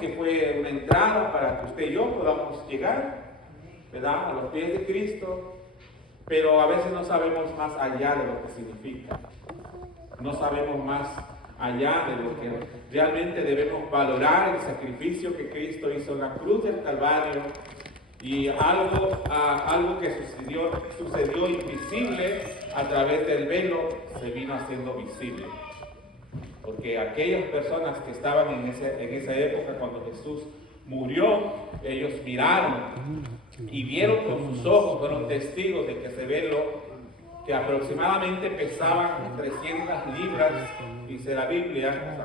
que fue una entrada para que usted y yo podamos llegar, ¿verdad?, a los pies de Cristo, pero a veces no sabemos más allá de lo que significa. No sabemos más allá de lo que realmente debemos valorar el sacrificio que Cristo hizo en la cruz del Calvario, y algo que sucedió invisible a través del velo se vino haciendo visible. Porque aquellas personas que estaban en esa época cuando Jesús murió, ellos miraron y vieron con sus ojos, fueron testigos de que ese velo, que aproximadamente pesaba 300 libras, dice la Biblia,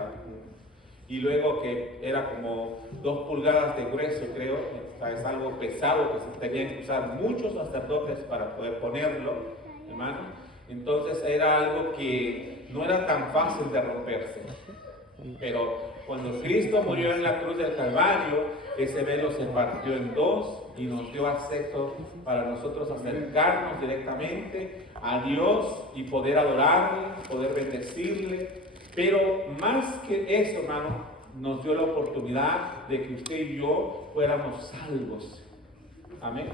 y luego que era como 2 pulgadas de grueso, creo, o sea, es algo pesado que se tenían que usar muchos sacerdotes para poder ponerlo, hermano. Entonces era algo que no era tan fácil de romperse. Pero cuando Cristo murió en la cruz del Calvario, ese velo se partió en 2 y nos dio acceso para nosotros acercarnos directamente a Dios y poder adorarle, poder bendecirle. Pero más que eso, hermano, nos dio la oportunidad de que usted y yo fuéramos salvos. Amén.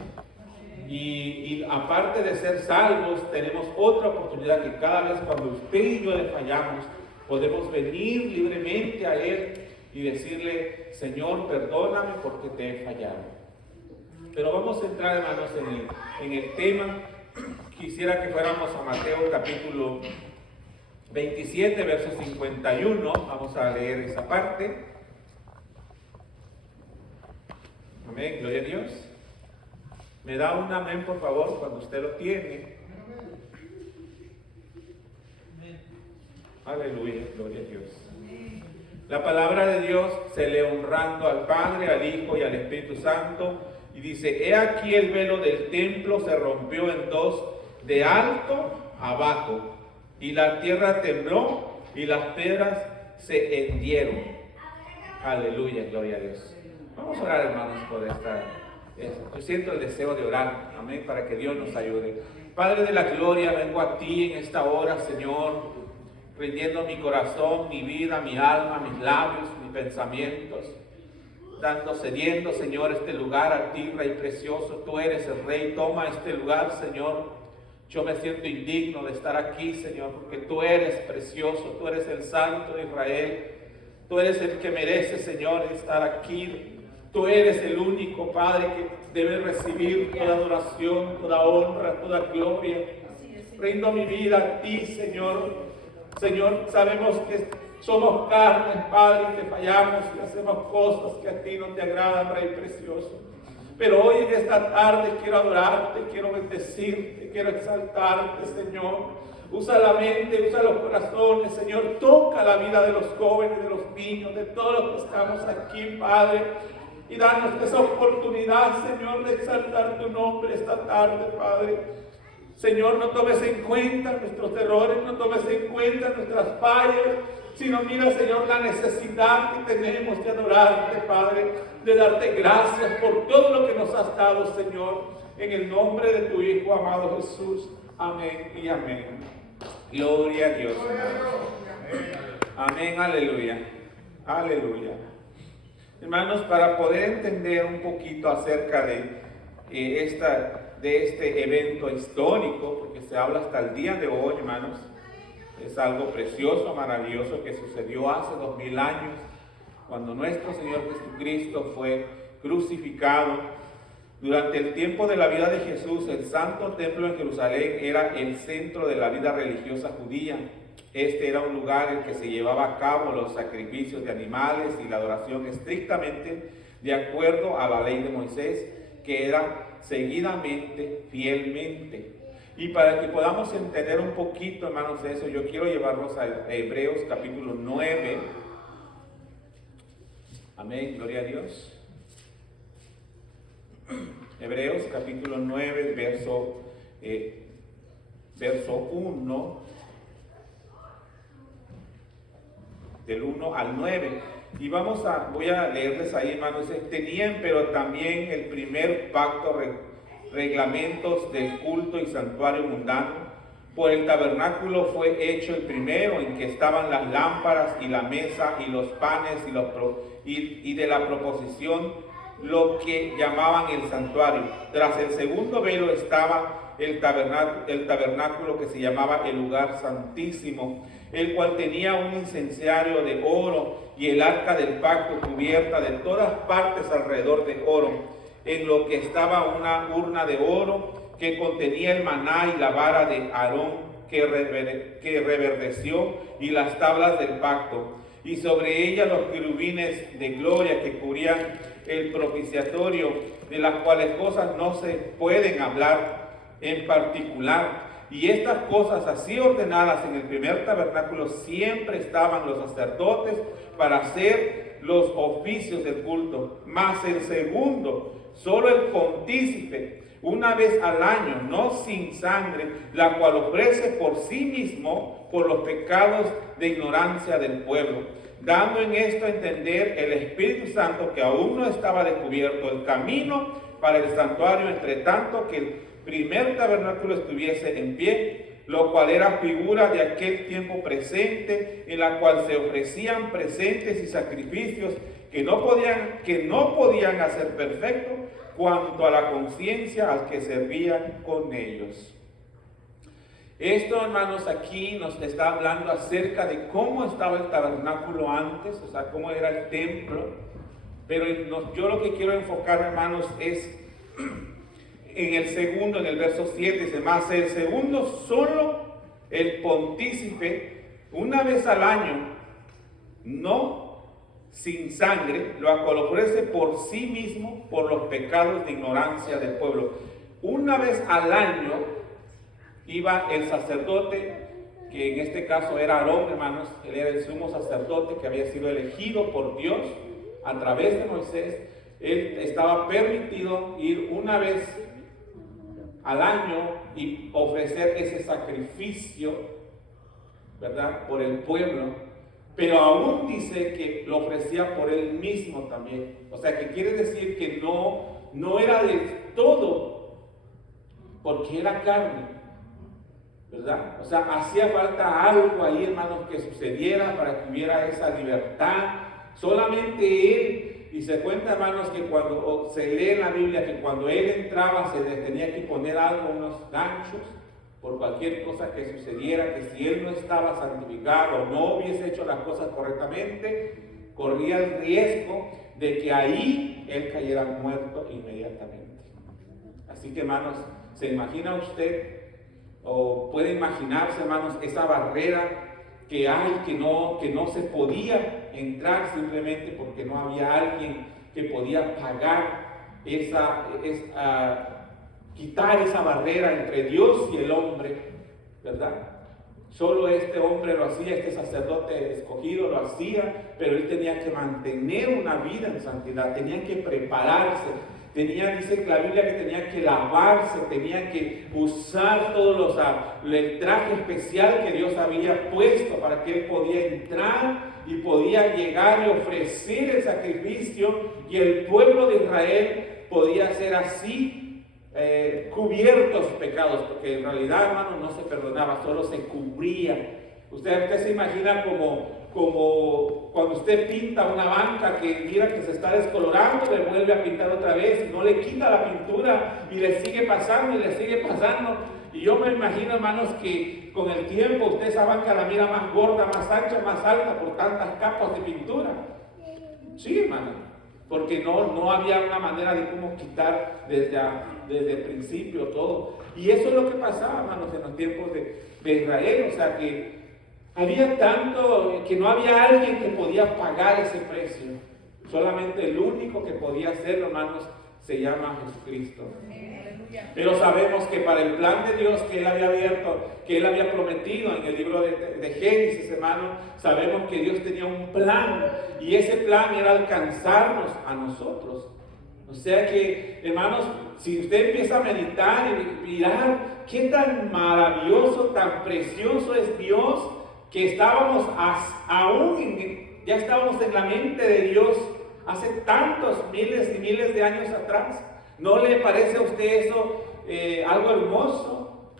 Y aparte de ser salvos, tenemos otra oportunidad, que cada vez cuando usted y yo le fallamos, podemos venir libremente a Él y decirle: Señor, perdóname porque te he fallado. Pero vamos a entrar, hermanos, en el tema. Quisiera que fuéramos a Mateo capítulo 27, verso 51. Vamos a leer esa parte. Amén, gloria a Dios. Me da un amén, por favor, cuando usted lo tiene. Aleluya, gloria a Dios. La palabra de Dios se lee honrando al Padre, al Hijo y al Espíritu Santo. Y dice: he aquí el velo del templo se rompió en 2, de alto a bajo, y la tierra tembló y las piedras se hendieron. Aleluya, gloria a Dios. Vamos a orar, hermanos, por esta. Yo siento el deseo de orar, amén, para que Dios nos ayude. Padre de la gloria, vengo a ti en esta hora, Señor, rindiendo mi corazón, mi vida, mi alma, mis labios, mis pensamientos, cediendo, Señor, este lugar a ti, Rey precioso. Tú eres el Rey, toma este lugar, Señor. Yo me siento indigno de estar aquí, Señor, porque tú eres precioso, tú eres el Santo de Israel, tú eres el que merece, Señor, estar aquí. Tú eres el único, Padre, que debe recibir toda adoración, toda honra, toda gloria. Rindo mi vida a ti, Señor. Señor, sabemos que somos carnes, Padre, y que fallamos y hacemos cosas que a ti no te agradan, Rey precioso. Pero hoy en esta tarde quiero adorarte, quiero bendecirte, quiero exaltarte, Señor. Usa la mente, usa los corazones, Señor. Toca la vida de los jóvenes, de los niños, de todos los que estamos aquí, Padre. Y danos esa oportunidad, Señor, de exaltar tu nombre esta tarde, Padre. Señor, no tomes en cuenta nuestros errores, no tomes en cuenta nuestras fallas, sino mira, Señor, la necesidad que tenemos de adorarte, Padre, de darte gracias por todo lo que nos has dado, Señor, en el nombre de tu Hijo amado Jesús. Amén y amén. Gloria a Dios. Amén, aleluya. Aleluya. Hermanos, para poder entender un poquito acerca de este evento histórico, porque se habla hasta el día de hoy, hermanos, es algo precioso, maravilloso que sucedió hace 2000 años, cuando nuestro Señor Jesucristo fue crucificado. Durante el tiempo de la vida de Jesús, el Santo Templo en Jerusalén era el centro de la vida religiosa judía. Este era un lugar en que se llevaba a cabo los sacrificios de animales y la adoración estrictamente de acuerdo a la ley de Moisés, que era seguidamente, fielmente. Y para que podamos entender un poquito, hermanos, de eso, yo quiero llevarlos a Hebreos capítulo 9. Amén, gloria a Dios. Hebreos capítulo 9, verso 1. Del 1 al 9. Y voy a leerles ahí, hermanos. Tenían, pero también el primer pacto, reglamentos del culto y santuario mundano, Por el tabernáculo fue hecho el primero, en que estaban las lámparas y la mesa y los panes y de la proposición, lo que llamaban el santuario. Tras el segundo velo estaba el tabernáculo que se llamaba el lugar santísimo, el cual tenía un incensario de oro y el arca del pacto cubierta de todas partes alrededor de oro, en lo que estaba una urna de oro que contenía el maná y la vara de Aarón que reverdeció y las tablas del pacto, y sobre ella los querubines de gloria que cubrían el propiciatorio, de las cuales cosas no se pueden hablar en particular. Y estas cosas así ordenadas en el primer tabernáculo siempre estaban los sacerdotes para hacer los oficios del culto. Mas el segundo, solo el pontífice, una vez al año, no sin sangre, la cual ofrece por sí mismo por los pecados de ignorancia del pueblo, dando en esto a entender el Espíritu Santo que aún no estaba descubierto el camino para el santuario, entre tanto que el primer tabernáculo estuviese en pie, lo cual era figura de aquel tiempo presente, en la cual se ofrecían presentes y sacrificios que no podían hacer perfecto cuanto a la conciencia al que servían con ellos. Esto, hermanos, aquí nos está hablando acerca de cómo estaba el tabernáculo antes, o sea, cómo era el templo. Pero yo lo que quiero enfocar, hermanos, es en el segundo, en el verso 7, dice, más el segundo solo el pontífice, una vez al año, no sin sangre, lo cual ofrece por sí mismo por los pecados de ignorancia del pueblo. Una vez al año iba el sacerdote, que en este caso era Aarón, hermanos, él era el sumo sacerdote que había sido elegido por Dios a través de Moisés. Él estaba permitido ir una vez al año y ofrecer ese sacrificio, ¿verdad?, por el pueblo. Pero aún dice que lo ofrecía por él mismo también. O sea, que quiere decir que no era del todo, porque era carne, ¿verdad? O sea, hacía falta algo ahí, hermanos, que sucediera para que hubiera esa libertad. Solamente él, y se cuenta, hermanos, que cuando se lee en la Biblia que cuando él entraba se le tenía que poner algo, unos ganchos, por cualquier cosa que sucediera, que si él no estaba santificado o no hubiese hecho las cosas correctamente, corría el riesgo de que ahí él cayera muerto inmediatamente. Así que, hermanos, ¿se imagina usted o puede imaginarse, hermanos, esa barrera que hay, que no se podía entrar simplemente porque no había alguien que podía pagar quitar esa barrera entre Dios y el hombre, ¿verdad? Solo este hombre lo hacía, este sacerdote escogido lo hacía, pero él tenía que mantener una vida en santidad, tenía que prepararse, dice la Biblia que tenía que lavarse, tenía que usar el traje especial que Dios había puesto para que él podía entrar y podía llegar y ofrecer el sacrificio, y el pueblo de Israel podía ser así cubiertos pecados, porque en realidad, hermano, no se perdonaba, solo se cubría. Usted se imagina como cuando usted pinta una banca que mira que se está descolorando, le vuelve a pintar otra vez y no le quita la pintura y le sigue pasando y le sigue pasando. Y yo me imagino, hermanos, que con el tiempo usted esa banca la mira más gorda, más ancha, más alta por tantas capas de pintura. Sí, hermano, porque no había una manera de cómo quitar desde el principio todo. Y eso es lo que pasaba, hermanos, en los tiempos de Israel. O sea, que había tanto que no había alguien que podía pagar ese precio. Solamente el único que podía hacerlo, hermanos, se llama Jesucristo. Pero sabemos que para el plan de Dios que Él había abierto, que Él había prometido en el libro de Génesis, hermano, sabemos que Dios tenía un plan, y ese plan era alcanzarnos a nosotros. O sea que, hermanos, si usted empieza a meditar y mirar qué tan maravilloso, tan precioso es Dios, que estábamos ya estábamos en la mente de Dios hace tantos miles y miles de años atrás. ¿No le parece a usted eso algo hermoso?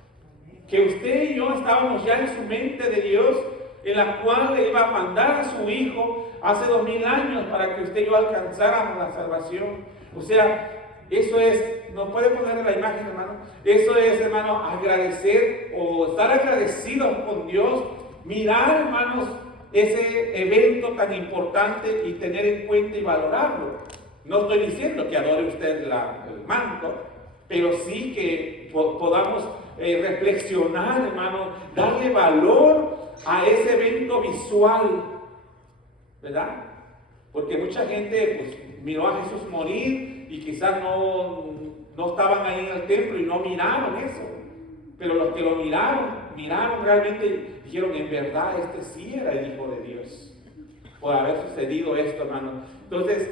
que usted y yo estábamos ya en su mente de Dios, en la cual le iba a mandar a su Hijo hace 2000 años para que usted y yo alcanzáramos la salvación. O sea, eso es, ¿nos puede poner en la imagen, hermano? Eso es, hermano, agradecer o estar agradecidos con Dios, mirar, hermanos, ese evento tan importante y tener en cuenta y valorarlo. No estoy diciendo que adore usted el manto, pero sí que podamos reflexionar, hermano, darle valor a ese evento visual, ¿verdad? Porque mucha gente pues miró a Jesús morir y quizás no estaban ahí en el templo y no miraron eso. Pero los que lo miraron realmente, dijeron, en verdad este sí era el Hijo de Dios, por haber sucedido esto, hermano. Entonces,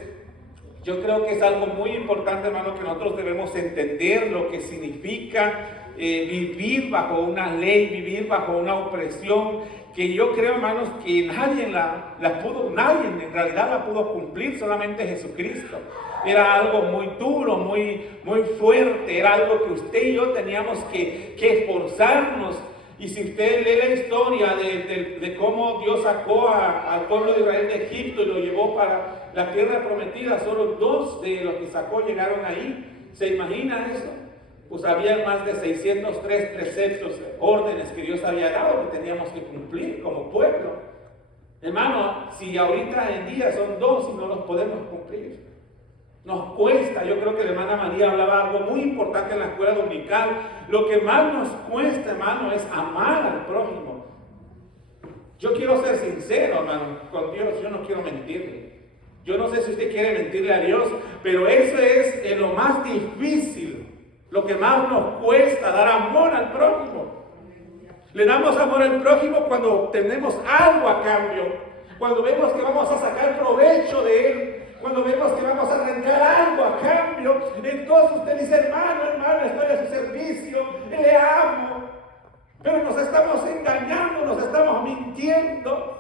yo creo que es algo muy importante, hermano, que nosotros debemos entender lo que significa vivir bajo una ley, vivir bajo una opresión, que yo creo, hermanos, que nadie en realidad la pudo cumplir, solamente Jesucristo. Era algo muy duro, muy fuerte, era algo que usted y yo teníamos que esforzarnos. Y si usted lee la historia de cómo Dios sacó al pueblo de Israel de Egipto y lo llevó para la tierra prometida, solo 2 de los que sacó llegaron ahí. ¿Se imagina eso? Pues había más de 603 preceptos, órdenes que Dios había dado que teníamos que cumplir como pueblo. Hermano, si ahorita en día son 2 y no los podemos cumplir, nos cuesta. Yo creo que la hermana María hablaba algo muy importante en la escuela dominical. Lo que más nos cuesta, hermano, es amar al prójimo. Yo quiero ser sincero, hermano, con Dios. Yo no quiero mentirle. Yo no sé si usted quiere mentirle a Dios, pero eso es lo más difícil, lo que más nos cuesta, dar amor al prójimo. Le damos amor al prójimo cuando obtenemos algo a cambio, cuando vemos que vamos a sacar provecho de él, cuando vemos que vamos a arrancar algo a cambio. Entonces usted dice, hermano, estoy a su servicio, le amo. Pero nos estamos engañando, nos estamos mintiendo.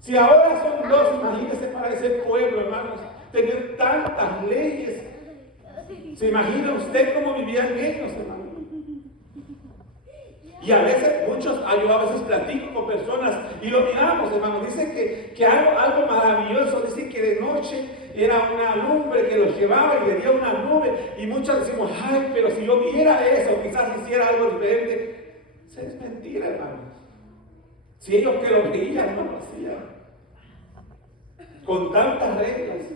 Si ahora son 2, imagínense para ese pueblo, hermanos, tener tantas leyes. ¿Se imagina usted cómo vivían ellos, hermano? Y a veces, yo a veces platico con personas y lo miramos, hermano. Dicen que algo maravilloso. Dicen que de noche era una lumbre que los llevaba y venía una nube. Y muchos decimos, ay, pero si yo viera eso, quizás hiciera algo diferente. Eso es mentira, hermanos. Si ellos que lo veían, no lo hacían. Con tantas reglas.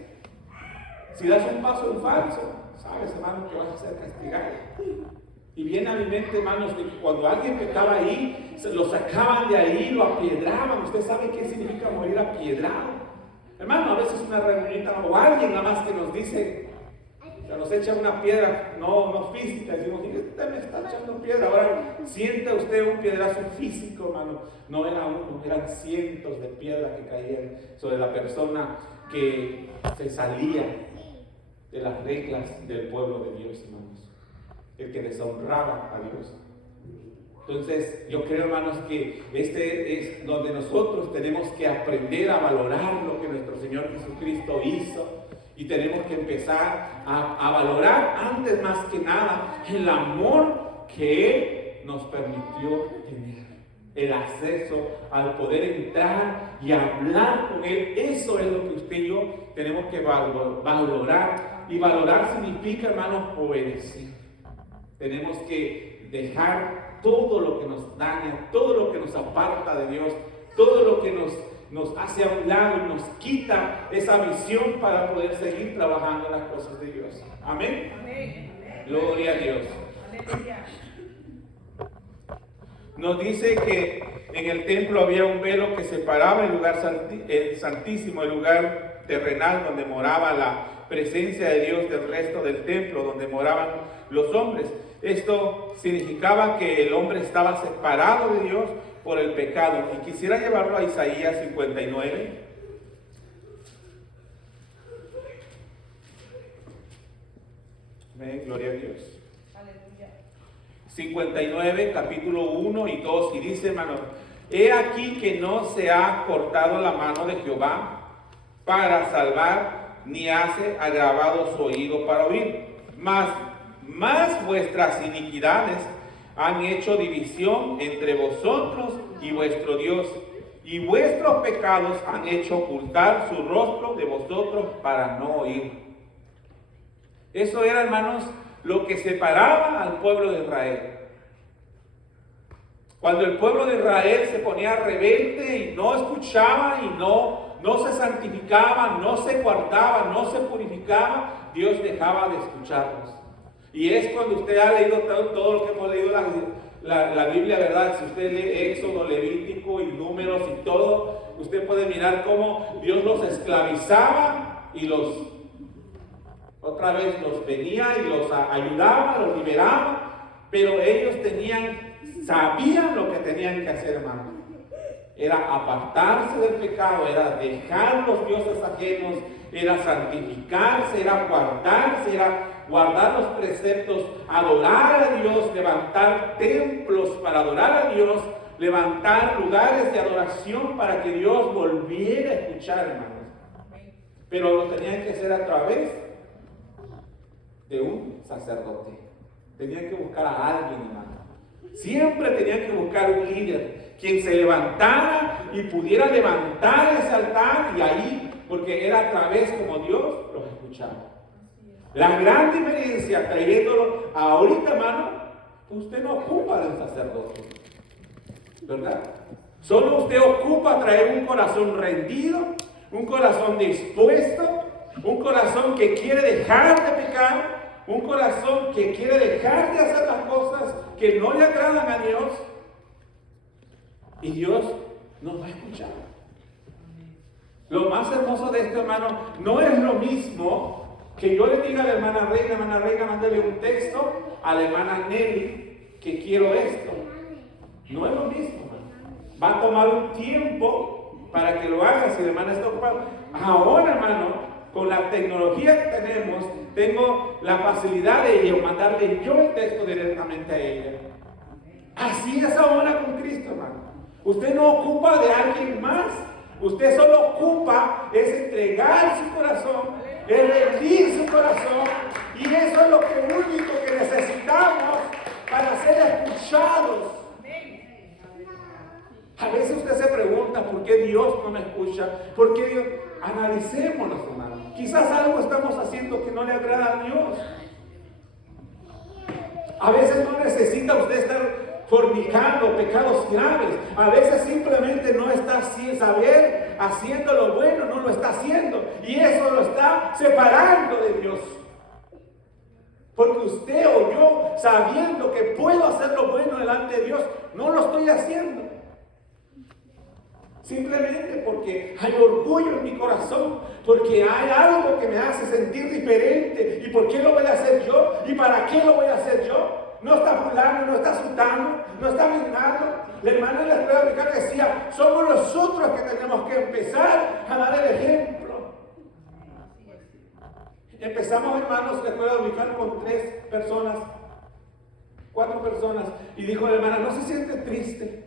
Si das un paso en falso, sabes, hermano, que vas a ser castigado. Y viene a mi mente, hermanos, de que cuando alguien pecaba ahí, lo sacaban de ahí, lo apiedraban. Usted sabe qué significa morir apiedrado. Hermano, a veces una reunionita o alguien nada más que nos dice, que nos echa una piedra, no física, decimos, usted me está echando piedra. Ahora siente usted un piedrazo físico, hermano. No era uno, eran cientos de piedras que caían sobre la persona que se salía de las reglas del pueblo de Dios, hermanos. El que deshonraba a Dios. Entonces, yo creo, hermanos, que este es donde nosotros tenemos que aprender a valorar lo que nuestro Señor Jesucristo hizo. Y tenemos que empezar a valorar antes más que nada el amor que Él nos permitió tener. El acceso al poder entrar y hablar con Él. Eso es lo que usted y yo tenemos que valorar. Y valorar significa, hermanos, obedecer. Tenemos que dejar todo lo que nos daña, todo lo que nos aparta de Dios, todo lo que nos hace a un lado y nos quita esa visión para poder seguir trabajando en las cosas de Dios. Amén. Amén. Gloria a Dios. Aleluya. Nos dice que en el templo había un velo que separaba el lugar santísimo, el lugar terrenal donde moraba la presencia de Dios, del resto del templo donde moraban los hombres. Esto significaba que el hombre estaba separado de Dios por el pecado. Y quisiera llevarlo a Isaías 59. Amén, gloria a Dios. Aleluya. 59, capítulo 1 y 2. Y dice, hermano, he aquí que no se ha cortado la mano de Jehová para salvar, ni hace agravado su oído para oír. Más vuestras iniquidades han hecho división entre vosotros y vuestro Dios, y vuestros pecados han hecho ocultar su rostro de vosotros para no oír. Eso era, hermanos, lo que separaba al pueblo de Israel. Cuando el pueblo de Israel se ponía rebelde y no escuchaba y no se santificaba, no se guardaba, no se purificaba, Dios dejaba de escucharlos. Y es cuando usted ha leído todo lo que hemos leído la Biblia, ¿verdad? Si usted lee Éxodo, Levítico y Números y todo, usted puede mirar cómo Dios los esclavizaba y otra vez los venía y los ayudaba, los liberaba, pero ellos sabían lo que tenían que hacer, hermano. Era apartarse del pecado, era dejar los dioses ajenos, era santificarse, era guardarse, era guardar los preceptos, adorar a Dios, levantar templos para adorar a Dios, levantar lugares de adoración para que Dios volviera a escuchar, hermanos. Pero lo tenían que hacer a través de un sacerdote. Tenían que buscar a alguien, hermano. Siempre tenían que buscar un líder, quien se levantara y pudiera levantar ese altar, y ahí, porque era a través como Dios los escuchaba. La gran diferencia, trayéndolo ahorita, hermano, usted no ocupa del sacerdote, ¿verdad? Solo usted ocupa traer un corazón rendido, un corazón dispuesto, un corazón que quiere dejar de pecar, un corazón que quiere dejar de hacer las cosas que no le agradan a Dios, y Dios nos va a escuchar. Lo más hermoso de esto, hermano, no es lo mismo que yo le diga a la hermana Reina, mándale un texto a la hermana Nelly que quiero esto. No es lo mismo, hermano. Va a tomar un tiempo para que lo haga si la hermana está ocupada. Ahora, hermano, con la tecnología que tenemos, tengo la facilidad de mandarle yo el texto directamente a ella. Así es ahora con Cristo, hermano. Usted no ocupa de alguien más. Usted solo ocupa es entregar su corazón, es rendir su corazón, y eso es lo único que necesitamos para ser escuchados. A veces usted se pregunta por qué Dios no me escucha, por qué Dios. Analicémonos, hermano. Quizás algo estamos haciendo que no le agrada a Dios. A veces no necesita usted estar fornicando pecados graves. A veces simplemente no está sin saber haciendo lo bueno, no lo está haciendo, y eso lo está separando de Dios. Porque usted o yo, sabiendo que puedo hacer lo bueno delante de Dios, no lo estoy haciendo. Simplemente porque hay orgullo en mi corazón, porque hay algo que me hace sentir diferente. ¿Y por qué lo voy a hacer yo? ¿Y para qué lo voy a hacer yo? No está fulano, no está sultano, no está mirando. La hermana de la escuela americana decía, somos nosotros que tenemos que empezar a dar el ejemplo. Empezamos, hermanos, la escuela dominical con 4 personas, y dijo la hermana, ¿no se siente triste?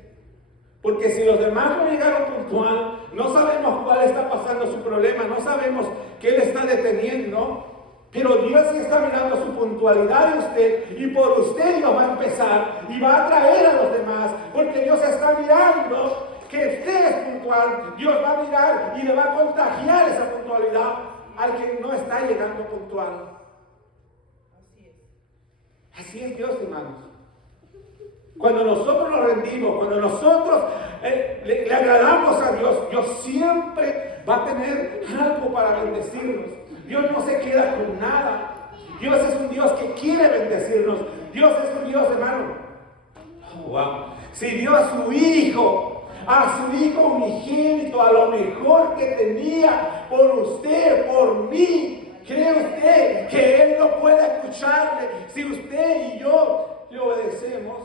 Porque si los demás no llegaron puntual, no sabemos cuál está pasando su problema, no sabemos qué le está deteniendo, pero Dios sí está mirando su puntualidad de usted, y por usted Dios va a empezar y va a traer a los demás, porque Dios está mirando que usted es puntual. Dios va a mirar y le va a contagiar esa puntualidad al que no está llegando puntual. Así es Dios, hermanos. Cuando nosotros nos rendimos, cuando nosotros le agradamos a Dios, Dios siempre va a tener algo para bendecirnos. Dios no se queda con nada. Dios es un Dios que quiere bendecirnos. Dios es un Dios, hermano. Oh, wow. Si dio a su hijo unigénito, a lo mejor que tenía por usted, por mí, ¿cree usted que Él no puede escucharle? Si usted y yo le obedecemos,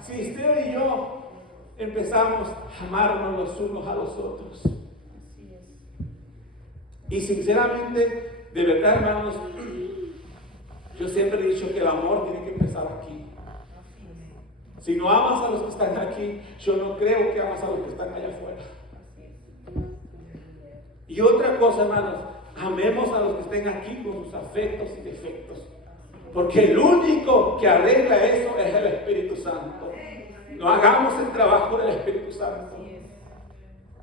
si usted y yo empezamos a amarnos los unos a los otros. Y sinceramente, de verdad, hermanos, yo siempre he dicho que el amor tiene que empezar aquí. Si no amas a los que están aquí, yo no creo que amas a los que están allá afuera. Y otra cosa, hermanos, amemos a los que estén aquí con sus afectos y defectos. Porque el único que arregla eso es el Espíritu Santo. No hagamos el trabajo del Espíritu Santo.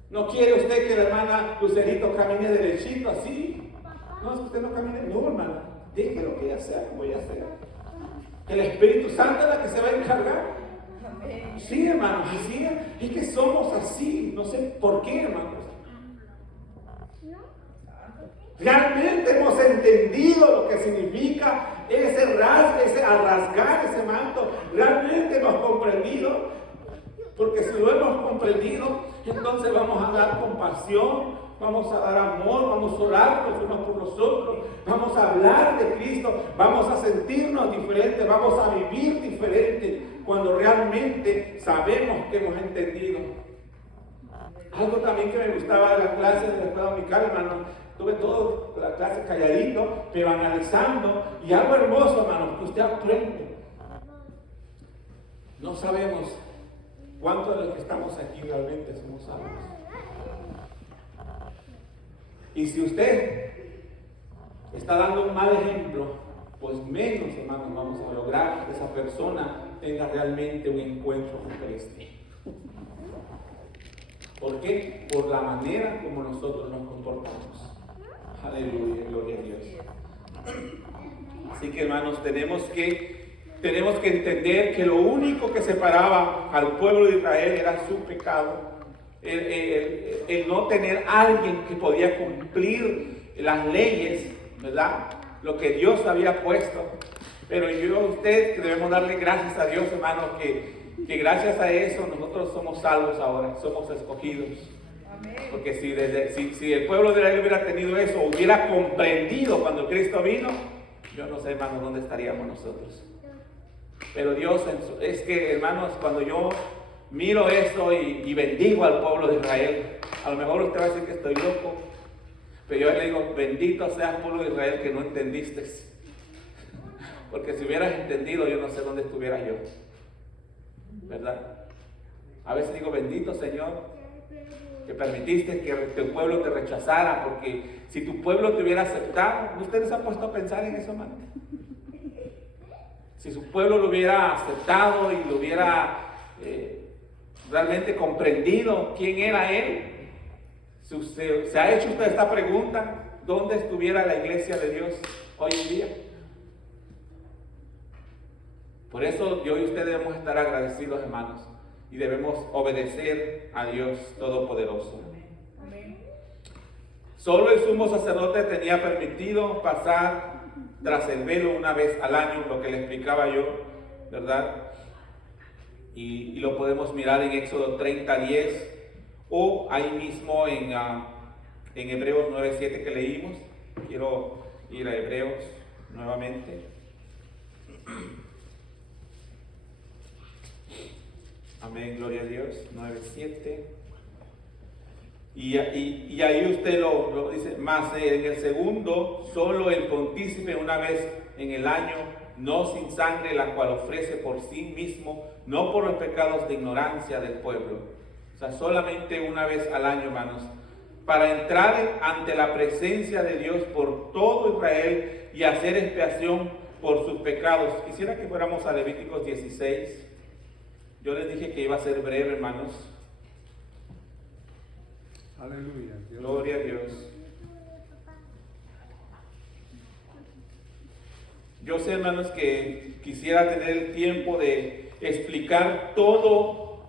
¿No quiere usted que la hermana Lucerito camine derechito así? No, es que usted no camine. No, hermana, deje lo que ella sea, como ella sea. El Espíritu Santo es la que se va a encargar. Sí, hermanos, así es que somos así. No sé por qué, hermanos. Realmente hemos entendido lo que significa ese rasgar ese manto. Realmente hemos comprendido. Porque si lo hemos comprendido, entonces vamos a dar compasión, vamos a dar amor, vamos a orar los unos por los otros, vamos a hablar de Cristo, vamos a sentirnos diferentes, vamos a vivir diferente cuando realmente sabemos que hemos entendido. Algo también que me gustaba de las clases de la escuela dominical, hermano, tuve toda la clase calladito, pero analizando, y algo hermoso, hermano, que usted aprende. No sabemos cuántos de los que estamos aquí realmente somos salvos. Y si usted está dando un mal ejemplo, pues menos, hermanos, vamos a lograr que esa persona tenga realmente un encuentro con Cristo. ¿Por qué? Por la manera como nosotros nos comportamos. Aleluya, gloria a Dios. Así que, hermanos, tenemos que entender que lo único que separaba al pueblo de Israel era su pecado, el no tener alguien que podía cumplir las leyes, ¿verdad? Lo que Dios había puesto. Pero yo a usted que debemos darle gracias a Dios, hermanos, que gracias a eso nosotros somos salvos ahora, somos escogidos. Porque si el pueblo de Israel hubiera tenido eso, hubiera comprendido cuando Cristo vino, yo no sé, hermanos, dónde estaríamos nosotros. Pero Dios, es que, hermanos, cuando yo miro esto y bendigo al pueblo de Israel, a lo mejor usted va a decir que estoy loco, pero yo le digo, bendito seas pueblo de Israel que no entendiste. Porque si hubieras entendido, yo no sé dónde estuviera yo, ¿verdad? A veces digo, bendito Señor, que permitiste que tu pueblo te rechazara, porque si tu pueblo te hubiera aceptado, ¿ustedes se han puesto a pensar en eso, hermano? Si su pueblo lo hubiera aceptado y lo hubiera realmente comprendido quién era él, ¿se ha hecho usted esta pregunta? ¿Dónde estuviera la iglesia de Dios hoy en día? Por eso yo y usted debemos estar agradecidos, hermanos, y debemos obedecer a Dios Todopoderoso. Solo el sumo sacerdote tenía permitido pasar tras el velo una vez al año, lo que le explicaba yo, ¿verdad? Y lo podemos mirar en Éxodo 30:10 o ahí mismo en Hebreos 9:7 que leímos. Quiero ir a Hebreos nuevamente. Amén, gloria a Dios. 9:7. Y ahí usted lo dice, más en el segundo, solo el pontífice una vez en el año, no sin sangre, la cual ofrece por sí mismo, no por los pecados de ignorancia del pueblo. O sea, solamente una vez al año, hermanos, para entrar ante la presencia de Dios por todo Israel y hacer expiación por sus pecados. Quisiera que fuéramos a Levíticos 16. Yo les dije que iba a ser breve, hermanos. Aleluya. Gloria a Dios. Yo sé, hermanos, que quisiera tener el tiempo de explicar todo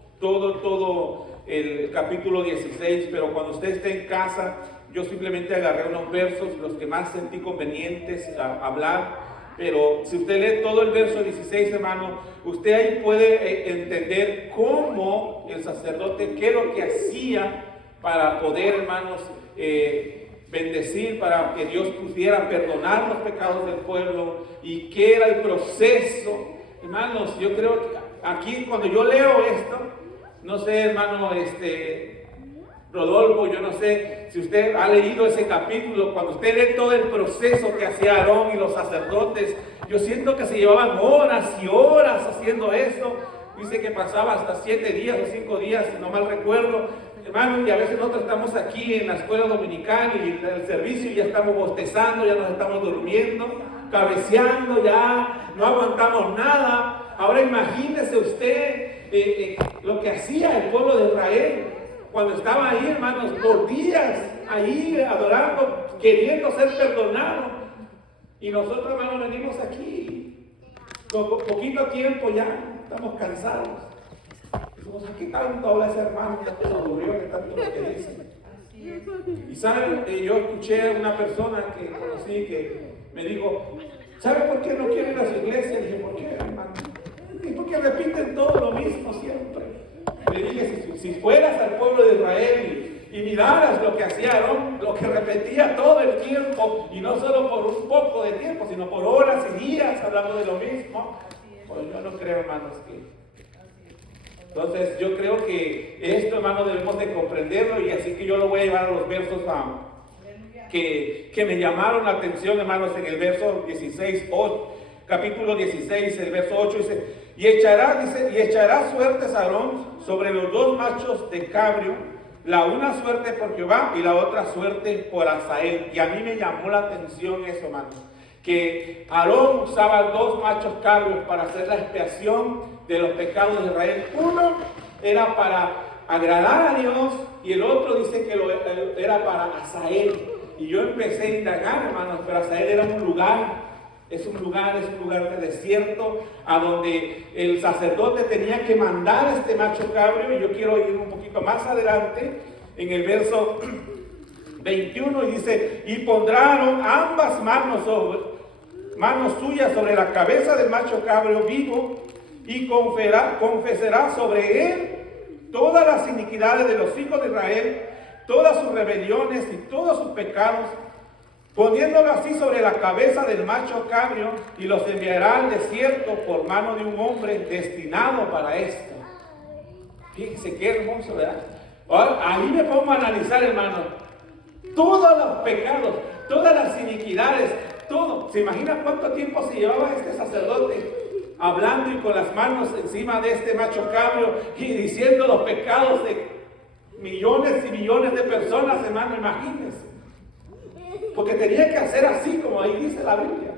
el capítulo 16, pero cuando usted esté en casa, yo simplemente agarré unos versos, los que más sentí convenientes a hablar. Pero si usted lee todo el verso 16, hermano, usted ahí puede entender cómo el sacerdote, qué es lo que hacía para poder, hermanos, bendecir, para que Dios pudiera perdonar los pecados del pueblo, y qué era el proceso. Hermanos, yo creo que aquí cuando yo leo esto, no sé, hermano, Rodolfo, yo no sé si usted ha leído ese capítulo, cuando usted lee todo el proceso que hacía Aarón y los sacerdotes, yo siento que se llevaban horas y horas haciendo esto. Dice que pasaba hasta 7 días o 5 días, si no mal recuerdo, hermanos, y a veces nosotros estamos aquí en la escuela dominical y en el servicio y ya estamos bostezando, ya nos estamos durmiendo, cabeceando, ya no aguantamos nada. Ahora imagínese usted lo que hacía el pueblo de Israel cuando estaba ahí, hermanos, por días ahí adorando, queriendo ser perdonados. Y nosotros, hermanos, venimos aquí con poquito tiempo, ya estamos cansados. Decimos, ¿qué tanto habla ese hermano? Ya nos aburrió de tanto lo que dice. Y saben, yo escuché a una persona que conocí que me dijo, ¿sabe por qué no quiero ir a su iglesia? Le dije, ¿por qué, hermano? Y porque repiten todo lo mismo siempre. Le dije, si fueras al pueblo de Israel y miraras lo que hacía Aarón, lo que repetía todo el tiempo, y no solo por un poco de tiempo, sino por horas y días hablando de lo mismo, pues yo no creo, hermanos, que... Entonces yo creo que esto, hermanos, debemos de comprenderlo, y así que yo lo voy a llevar a los versos que me llamaron la atención, hermanos, en el verso 16, capítulo 16, el verso 8 dice, y echará suertes a Aarón sobre los dos machos de cabrio, la una suerte por Jehová y la otra suerte por Asael. Y a mí me llamó la atención eso, hermanos, que Aarón usaba dos machos cabrios para hacer la expiación de los pecados de Israel. Uno era para agradar a Dios y el otro dice que era para Asael. Y yo empecé a indagar, hermanos, pero Asael era un lugar. Es un lugar de desierto a donde el sacerdote tenía que mandar a este macho cabrio. Y yo quiero ir un poquito más adelante en el verso 21 y dice, y pondrán ambas manos suyas sobre la cabeza del macho cabrio vivo y confesará sobre él todas las iniquidades de los hijos de Israel, todas sus rebeliones y todos sus pecados, poniéndolo así sobre la cabeza del macho cabrio, y los enviará al desierto por mano de un hombre destinado para esto. Fíjense qué hermoso, ¿verdad? Ahora, ahí me pongo a analizar, hermano, todos los pecados, todas las iniquidades, todo. ¿Se imagina cuánto tiempo se llevaba este sacerdote hablando y con las manos encima de este macho cabrio y diciendo los pecados de millones y millones de personas, hermano? Imagínense. Porque tenía que hacer así como ahí dice la Biblia.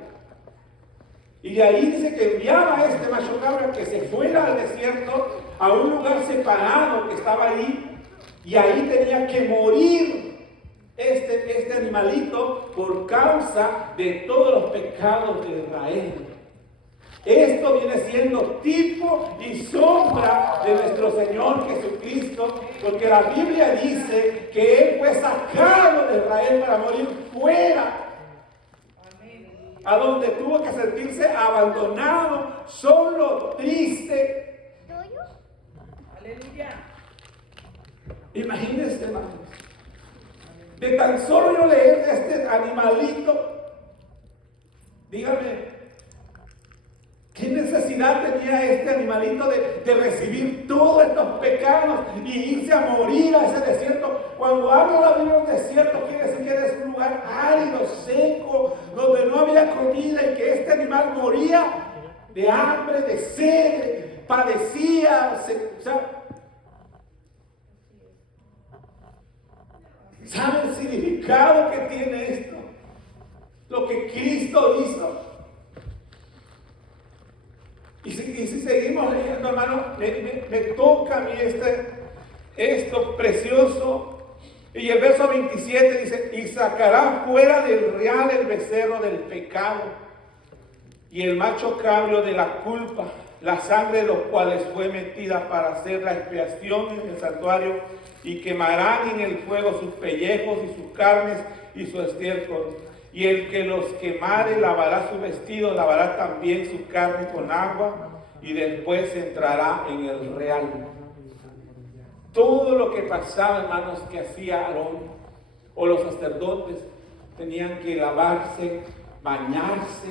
Y de ahí dice que enviaba a este macho cabrio que se fuera al desierto, a un lugar separado que estaba ahí, y ahí tenía que morir este animalito por causa de todos los pecados de Israel. Esto viene siendo tipo y sombra de nuestro Señor Jesucristo, porque la Biblia dice que Él fue sacado de Israel para morir fuera, a donde tuvo que sentirse abandonado, solo, triste. Aleluya. Imagínense, hermanos, de tan solo yo leer de este animalito, dígame, ¿qué necesidad tenía este animalito de recibir todos estos pecados y irse a morir a ese desierto? Cuando habla la Biblia de un desierto, quiere decir que es un lugar árido, seco, donde no había comida, y que este animal moría de hambre, de sed, padecía. ¿Sabe el significado que tiene esto? Lo que Cristo hizo. Y si seguimos leyendo, hermano, me toca a mí esto precioso. Y el verso 27 dice, y sacará fuera del real el becerro del pecado y el macho cabrio de la culpa, la sangre de los cuales fue metida para hacer la expiación en el santuario, y quemarán en el fuego sus pellejos y sus carnes y su estiércol. Y el que los quemare lavará su vestido, lavará también su carne con agua, y después entrará en el real. Todo lo que pasaba, hermanos, que hacía Aarón o los sacerdotes, tenían que lavarse, bañarse,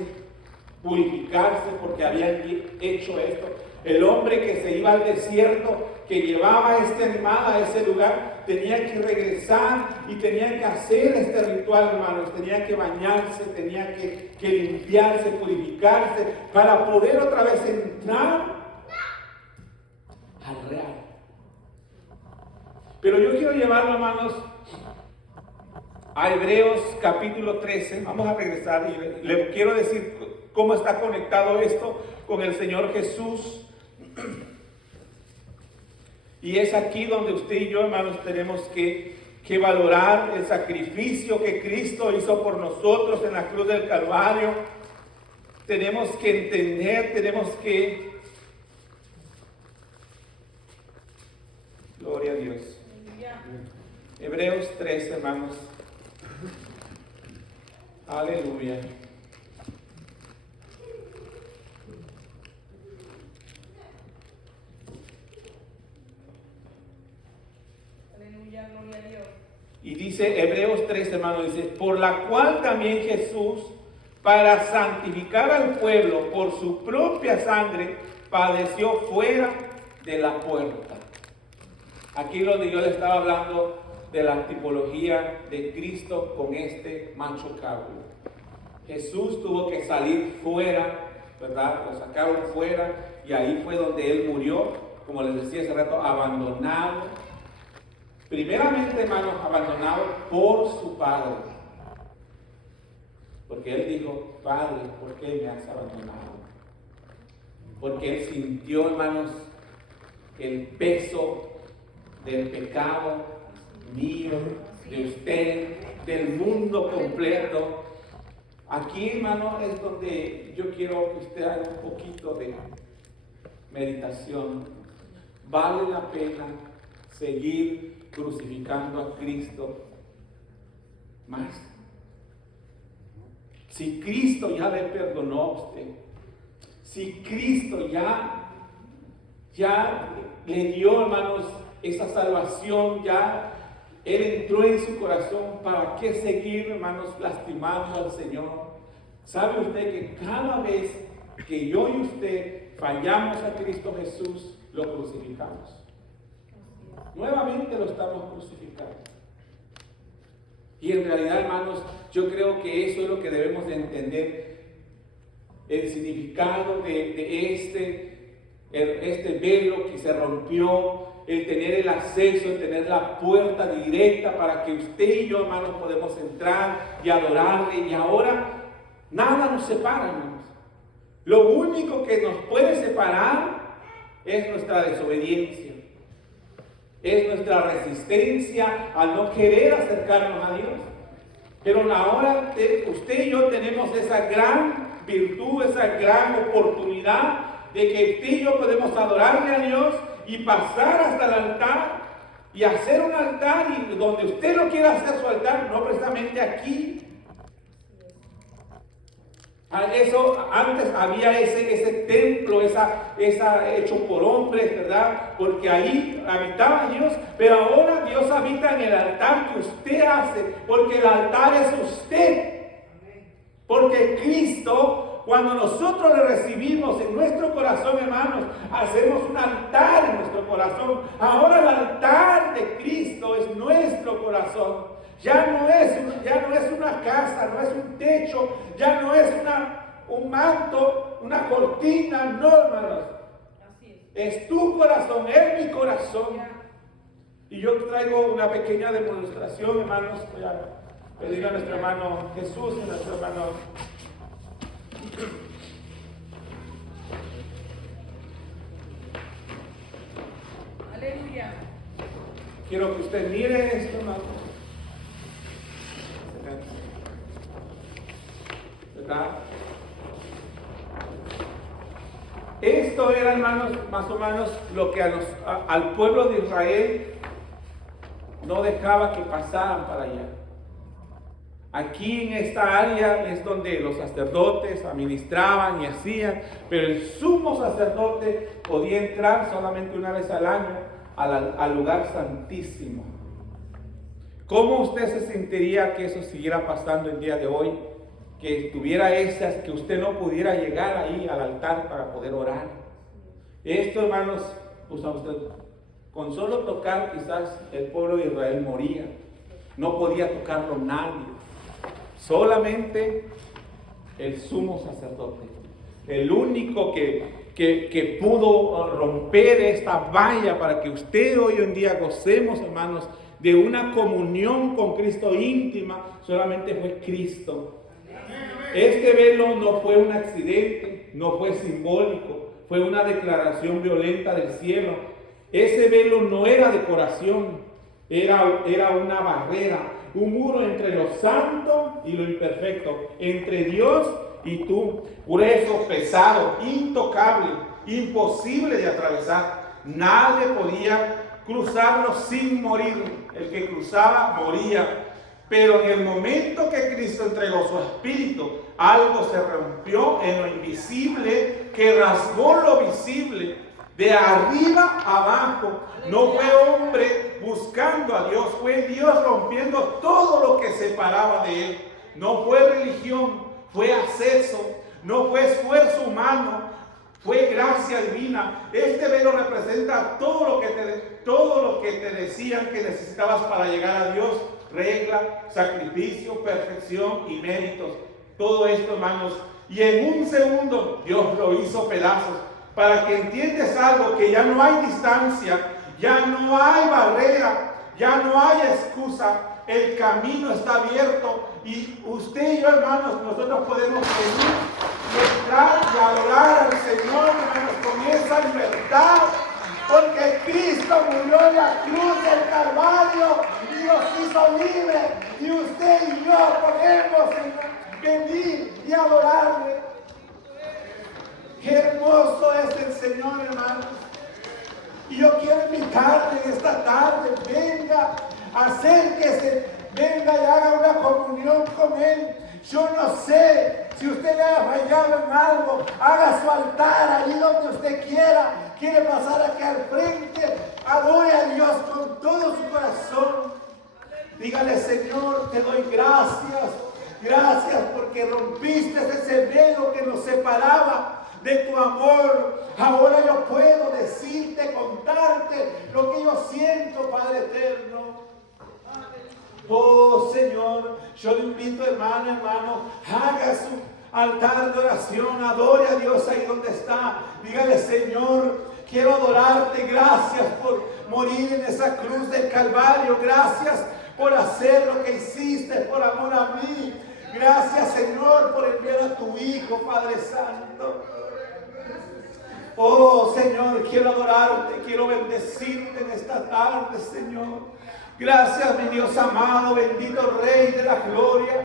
purificarse, porque habían hecho esto. El hombre que se iba al desierto, que llevaba este animal a ese lugar, tenía que regresar y tenía que hacer este ritual, hermanos. Tenía que bañarse, tenía que limpiarse, purificarse, para poder otra vez entrar al real. Pero yo quiero llevarlo, hermanos, a Hebreos capítulo 13. Vamos a regresar y le quiero decir cómo está conectado esto con el Señor Jesús. Y es aquí donde usted y yo, hermanos, tenemos que valorar el sacrificio que Cristo hizo por nosotros en la cruz del Calvario. Tenemos que entender, tenemos que... Gloria a Dios. Hebreos 13, hermanos. Aleluya. Aleluya, gloria a Dios. Y dice Hebreos 13, hermano, dice, por la cual también Jesús, para santificar al pueblo por su propia sangre, padeció fuera de la puerta. Aquí donde yo le estaba hablando de la tipología de Cristo con este macho cabrío. Jesús tuvo que salir fuera, ¿verdad? Lo sacaron fuera y ahí fue donde Él murió, como les decía hace rato, abandonado. Primeramente, hermanos, abandonado por su Padre. Porque Él dijo, Padre, ¿por qué me has abandonado? Porque Él sintió, hermanos, el peso del pecado mío, de usted, del mundo completo. Aquí, hermano, es donde yo quiero que usted haga un poquito de meditación. Vale la pena seguir crucificando a Cristo más. Si Cristo ya le perdonó a usted, si Cristo ya le dio, hermanos, esa salvación, ya Él entró en su corazón, ¿para qué seguir, hermanos, lastimando al Señor? ¿Sabe usted que cada vez que yo y usted fallamos a Cristo Jesús, lo crucificamos? Nuevamente lo estamos crucificando. Y en realidad, hermanos, yo creo que eso es lo que debemos de entender. El significado de este velo que se rompió, el tener el acceso, el tener la puerta directa para que usted y yo, hermanos, podemos entrar y adorarle. Y ahora nada nos separa, hermanos. Lo único que nos puede separar es nuestra desobediencia. Es nuestra resistencia al no querer acercarnos a Dios. Pero ahora usted y yo tenemos esa gran virtud, esa gran oportunidad de que usted y yo podemos adorarle a Dios y pasar hasta el altar y hacer un altar, y donde usted no quiera hacer su altar, no precisamente aquí. Eso, antes había ese templo, esa hecho por hombres, ¿verdad? Porque ahí habitaba Dios, pero ahora Dios habita en el altar que usted hace, porque el altar es usted. Porque Cristo, cuando nosotros le recibimos en nuestro corazón, hermanos, hacemos un altar en nuestro corazón. Ahora el altar de Cristo es nuestro corazón. Ya no es una casa, no es un techo, ya no es un manto, una cortina, no, hermanos. Es tu corazón, es mi corazón. Y yo traigo una pequeña demostración, hermanos. Voy a pedir a nuestro hermano Jesús y a nuestro hermano. Aleluya. Quiero que usted mire esto, hermano. ¿Verdad? Esto era, hermanos, más o menos lo que al pueblo de Israel no dejaba que pasaran para allá. Aquí en esta área es donde los sacerdotes administraban y hacían, pero el sumo sacerdote podía entrar solamente una vez al año al lugar santísimo. ¿Cómo usted se sentiría que eso siguiera pasando el día de hoy? Que tuviera esas, que usted no pudiera llegar ahí al altar para poder orar. Esto, hermanos, pues a usted, con solo tocar quizás el pueblo de Israel moría. No podía tocarlo nadie. Solamente el sumo sacerdote. El único que que pudo romper esta valla para que usted hoy en día gocemos, hermanos, de una comunión con Cristo íntima, solamente fue Cristo. Este velo no fue un accidente, no fue simbólico, fue una declaración violenta del cielo. Ese velo no era decoración, era una barrera, un muro entre lo santo y lo imperfecto, entre Dios y tú. Grueso, pesado, intocable, imposible de atravesar. Nadie podía cruzarlo sin morir. El que cruzaba moría. Pero en el momento que Cristo entregó su espíritu, algo se rompió en lo invisible que rasgó lo visible. De arriba abajo. No fue hombre buscando a Dios, fue Dios rompiendo todo lo que separaba de él. No fue religión, fue acceso. No fue esfuerzo humano, fue gracia divina. Este velo representa todo lo que te decían que necesitabas para llegar a Dios. Regla, sacrificio, perfección y méritos. Todo esto, hermanos. Y en un segundo Dios lo hizo pedazos. Para que entiendas algo, que ya no hay distancia, ya no hay barrera, ya no hay excusa. El camino está abierto y usted y yo, hermanos, nosotros podemos venir, entrar y adorar al Señor, hermanos, con esa libertad. Porque Cristo murió en la cruz del Calvario y nos hizo libres. Y usted y yo podemos venir y adorarle. Qué hermoso es el Señor, hermanos. Y yo quiero invitarle en esta tarde, venga, acérquese, venga y haga una comunión con Él. Yo no sé si usted le ha fallado en algo, haga su altar ahí donde usted quiera. Quiere pasar aquí al frente, adore a Dios con todo su corazón. Dígale: Señor, te doy gracias. Gracias porque rompiste ese velo que nos separaba de tu amor. Ahora yo puedo decirte, contarte lo que yo siento, Padre eterno. Oh Señor, yo le invito, hermano, haga su altar de oración, adore a Dios ahí donde está. Dígale: Señor, quiero adorarte. Gracias por morir en esa cruz del Calvario. Gracias por hacer lo que hiciste por amor a mí. Gracias, Señor, por enviar a tu Hijo, Padre Santo. Oh Señor, quiero adorarte, quiero bendecirte en esta tarde, Señor. Gracias, mi Dios amado, bendito Rey de la gloria.